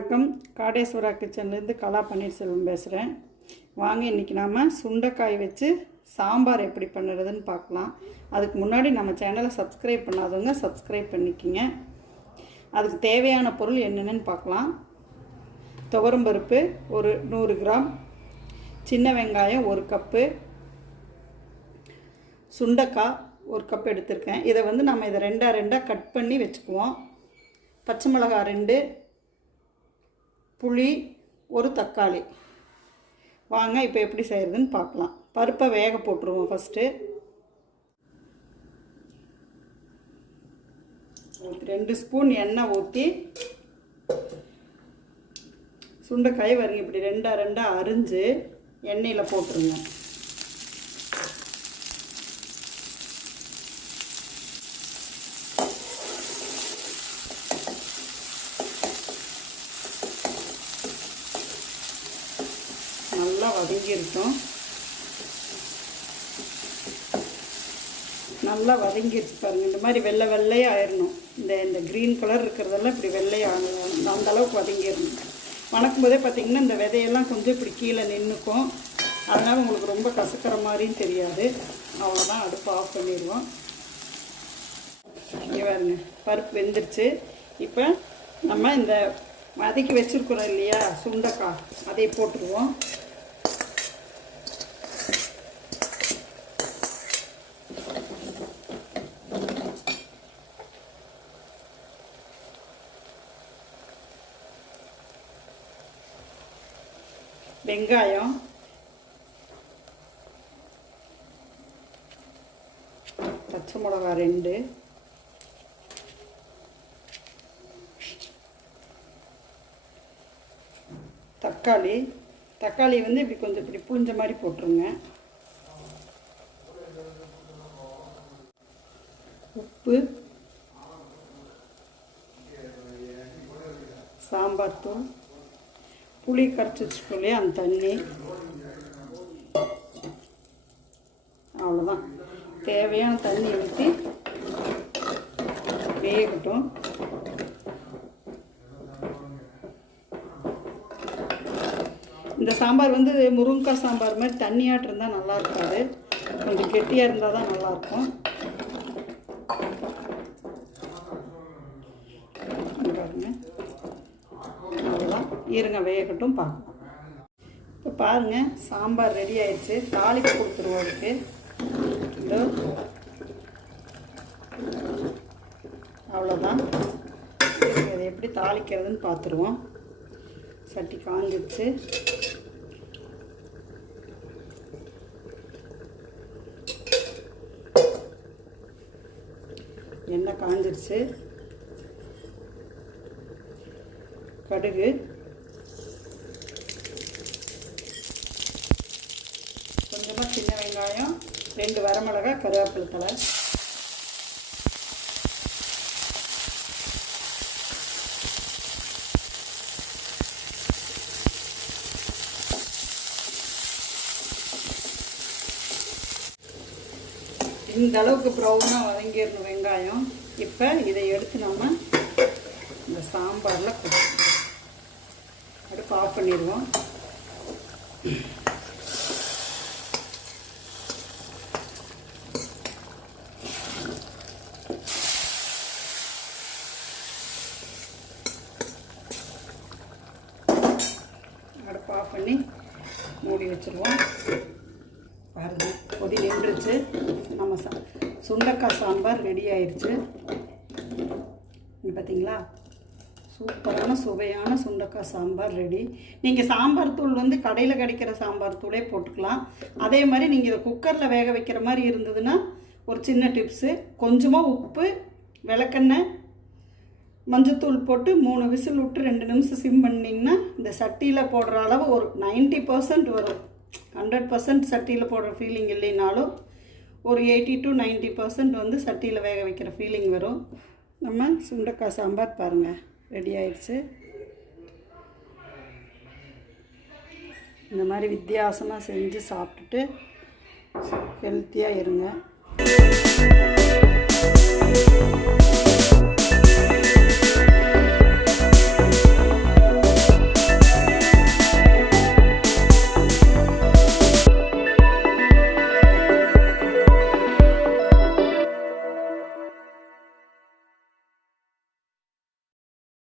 வணக்கம். காடேஸ்வரா கிச்சன்லேருந்து கலா பன்னீர்செல்வம் பேசுகிறேன். வாங்க இன்றைக்கி நாம் சுண்டைக்காய் வச்சு சாம்பார் எப்படி பண்ணுறதுன்னு பார்க்கலாம். அதுக்கு முன்னாடி நம்ம சேனலை சப்ஸ்கிரைப் பண்ணாதவங்க சப்ஸ்கிரைப் பண்ணிக்கிங்க. அதுக்கு தேவையான பொருள் என்னென்னு பார்க்கலாம். துவரம்பருப்பு ஒரு 100 கிராம், சின்ன வெங்காயம் 1 கப்பு, சுண்டைக்காய் 1 கப் எடுத்திருக்கேன். இதை நம்ம இதை ரெண்டாக கட் பண்ணி வச்சுக்குவோம். பச்சை மிளகாய் 2, புளி 1 தக்காளி. வாங்க இப்போ எப்படி செய்கிறதுன்னு பார்க்கலாம். பருப்பை வேக போட்டுருவோம். ஃபஸ்ட்டு 2 ஸ்பூன் எண்ணெய் ஊற்றி சுண்டைக்காய் வருங்க இப்படி ரெண்டாக அரிஞ்சு எண்ணெயில் போட்டுருங்க. நல்லா வதங்கிருக்கும். நல்லா வதங்கிருச்சு பாருங்கள். இந்த மாதிரி வெள்ளையாக ஆயிடணும். இந்த க்ரீன் கலர் இருக்கிறதெல்லாம் இப்படி வெள்ளையாக அந்த அளவுக்கு வதங்கிடணும். வணக்கும் போதே பார்த்திங்கன்னா இந்த விதையெல்லாம் கொஞ்சம் இப்படி கீழே நின்றுக்கும். அதனால் உங்களுக்கு ரொம்ப கசக்கிற மாதிரியும் தெரியாது. அவ்வளோதான், அடுப்பு ஆஃப் பண்ணிடுவோம். இங்கே பாருங்க, பருப்பு வெந்துருச்சு. இப்போ நம்ம இந்த வதக்கி வச்சுருக்குறோம் இல்லையா சுண்டைக்காய், அதை போட்டுருவோம். வெங்காயம், பச்சை மிளகாய் 2, தக்காளி இப்படி கொஞ்சம் இப்படி புளிஞ்ச மாதிரி போட்டுருங்க. உப்பு, சாம்பார் தூள், புளி கரைச்சி வச்சுக்கோலையே அந்த தண்ணி, அவ்வளோதான். தேவையான தண்ணி ஊற்றி வேகட்டும். இந்த சாம்பார் முருங்கைக்காய் சாம்பார் மாதிரி தண்ணியாட்டு இருந்தால் நல்லா இருக்காது. கொஞ்சம் கெட்டியாக இருந்தால் தான் நல்லாயிருக்கும். பாருங்கள், அவ்வளோதான். இருங்க வேகட்டும், பார்க்கலாம். இப்போ பாருங்கள், சாம்பார் ரெடி ஆயிடுச்சு. தாளிப்பு கொடுத்துருவோம் அதுக்கு. இதோ அவ்வளோதான். இதை எப்படி தாளிக்கிறதுன்னு பார்த்துருவோம். சட்டி காஞ்சிடுச்சு. எண்ணெய் காஞ்சிடுச்சு. கடுகு, கொஞ்சமாக சின்ன வெங்காயம், 2 வரமிளகாய், கருவேப்பிலை தழை, இந்த அளவுக்கு ப்ரௌனாக வதங்கிடணும் வெங்காயம். இப்போ இதை எடுத்து நம்ம இந்த சாம்பாரில் கொடுக்கணும். அடுப்பு ஆஃப் பண்ணிடுவோம். அடுப்பு ஆஃப் பண்ணி மூடி வச்சுருவோம். பாருங்கள், கொதி நின்றுச்சு. நம்ம சுண்டைக்காய் சாம்பார் ரெடி ஆயிடுச்சு. பார்த்தீங்களா, சூப்பரான சுவையான சுண்டைக்காய் சாம்பார் ரெடி. நீங்கள் சாம்பார் தூள் கடையில் கிடைக்கிற சாம்பார் தூளே போட்டுக்கலாம். அதே மாதிரி நீங்கள் இதை குக்கரில் வேக வைக்கிற மாதிரி இருந்ததுன்னா ஒரு சின்ன டிப்ஸு, கொஞ்சமாக உப்பு, விளக்கெண்ணெய், மஞ்சத்தூள் போட்டு 3 விசில் விட்டு 2 நிமிஷம் சிம் பண்ணிங்கன்னா இந்த சட்டியில் போடுற அளவு ஒரு 90% வரும். 100% சட்டியில் போடுற ஃபீலிங் இல்லைனாலும் ஒரு 80 to 90% சட்டியில் வேக வைக்கிற ஃபீலிங் வரும். நம்ம சுண்டைக்காய் சாம்பார் பாருங்கள் ரெடி ஆயிடுச்சு. இந்த மாதிரி வித்தியாசமாக செஞ்சு சாப்பிட்டுட்டு ஹெல்த்தியாக இருங்க.